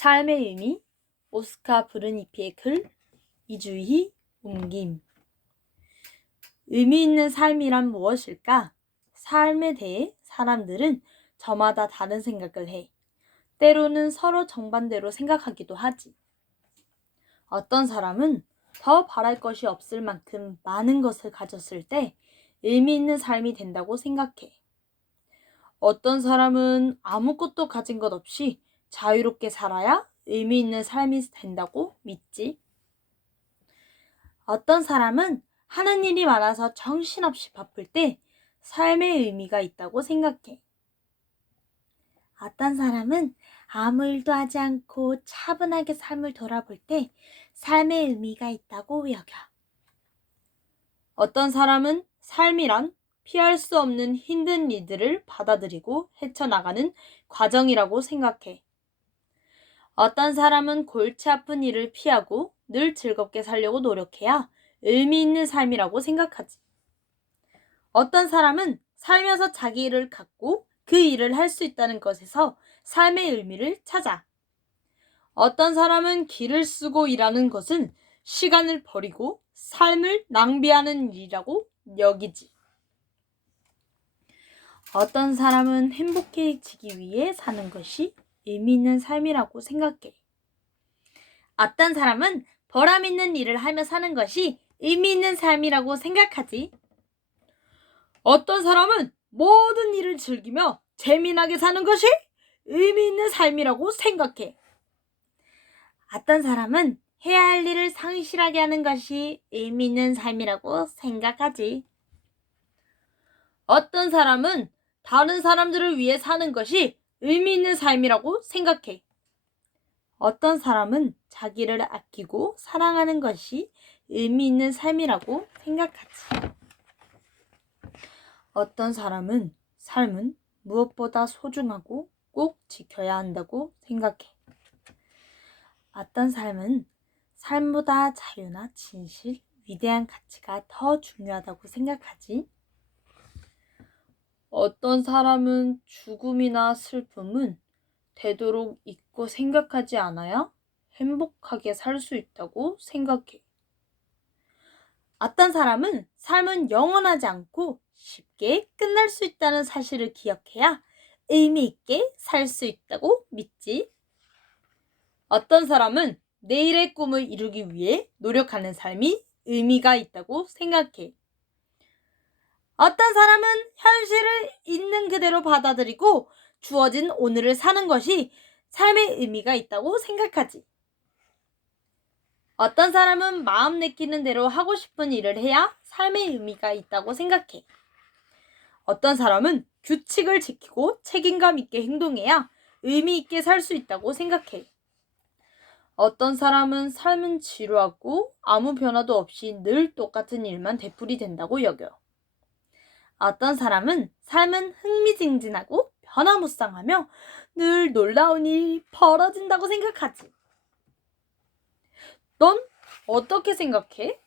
삶의 의미, 오스카 브르니피의 글, 이주희 옮김. 의미 있는 삶이란 무엇일까? 삶에 대해 사람들은 저마다 다른 생각을 해. 때로는 서로 정반대로 생각하기도 하지. 어떤 사람은 더 바랄 것이 없을 만큼 많은 것을 가졌을 때 의미 있는 삶이 된다고 생각해. 어떤 사람은 아무것도 가진 것 없이 자유롭게 살아야 의미 있는 삶이 된다고 믿지. 어떤 사람은 하는 일이 많아서 정신없이 바쁠 때 삶의 의미가 있다고 생각해. 어떤 사람은 아무 일도 하지 않고 차분하게 삶을 돌아볼 때 삶의 의미가 있다고 여겨. 어떤 사람은 삶이란 피할 수 없는 힘든 일들을 받아들이고 헤쳐나가는 과정이라고 생각해. 어떤 사람은 골치 아픈 일을 피하고 늘 즐겁게 살려고 노력해야 의미 있는 삶이라고 생각하지. 어떤 사람은 살면서 자기 일을 갖고 그 일을 할 수 있다는 것에서 삶의 의미를 찾아. 어떤 사람은 길을 쓰고 일하는 것은 시간을 버리고 삶을 낭비하는 일이라고 여기지. 어떤 사람은 행복해지기 위해 사는 것이 의미 있는 삶이라고 생각해. 어떤 사람은 보람 있는 일을 하며 사는 것이 의미 있는 삶이라고 생각하지. 어떤 사람은 모든 일을 즐기며 재미나게 사는 것이 의미 있는 삶이라고 생각해. 어떤 사람은 해야 할 일을 성실하게 하는 것이 의미 있는 삶이라고 생각하지. 어떤 사람은 다른 사람들을 위해 사는 것이 의미 있는 삶이라고 생각해. 어떤 사람은 자기를 아끼고 사랑하는 것이 의미 있는 삶이라고 생각하지. 어떤 사람은 삶은 무엇보다 소중하고 꼭 지켜야 한다고 생각해. 어떤 삶은 삶보다 자유나 진실, 위대한 가치가 더 중요하다고 생각하지. 어떤 사람은 죽음이나 슬픔은 되도록 잊고 생각하지 않아야 행복하게 살 수 있다고 생각해. 어떤 사람은 삶은 영원하지 않고 쉽게 끝날 수 있다는 사실을 기억해야 의미 있게 살 수 있다고 믿지. 어떤 사람은 내일의 꿈을 이루기 위해 노력하는 삶이 의미가 있다고 생각해. 어떤 사람은 현실을 있는 그대로 받아들이고 주어진 오늘을 사는 것이 삶의 의미가 있다고 생각하지. 어떤 사람은 마음 내키는 대로 하고 싶은 일을 해야 삶의 의미가 있다고 생각해. 어떤 사람은 규칙을 지키고 책임감 있게 행동해야 의미 있게 살 수 있다고 생각해. 어떤 사람은 삶은 지루하고 아무 변화도 없이 늘 똑같은 일만 되풀이된다고 여겨. 어떤 사람은 삶은 흥미진진하고 변화무쌍하며 늘 놀라운 일이 벌어진다고 생각하지. 넌 어떻게 생각해?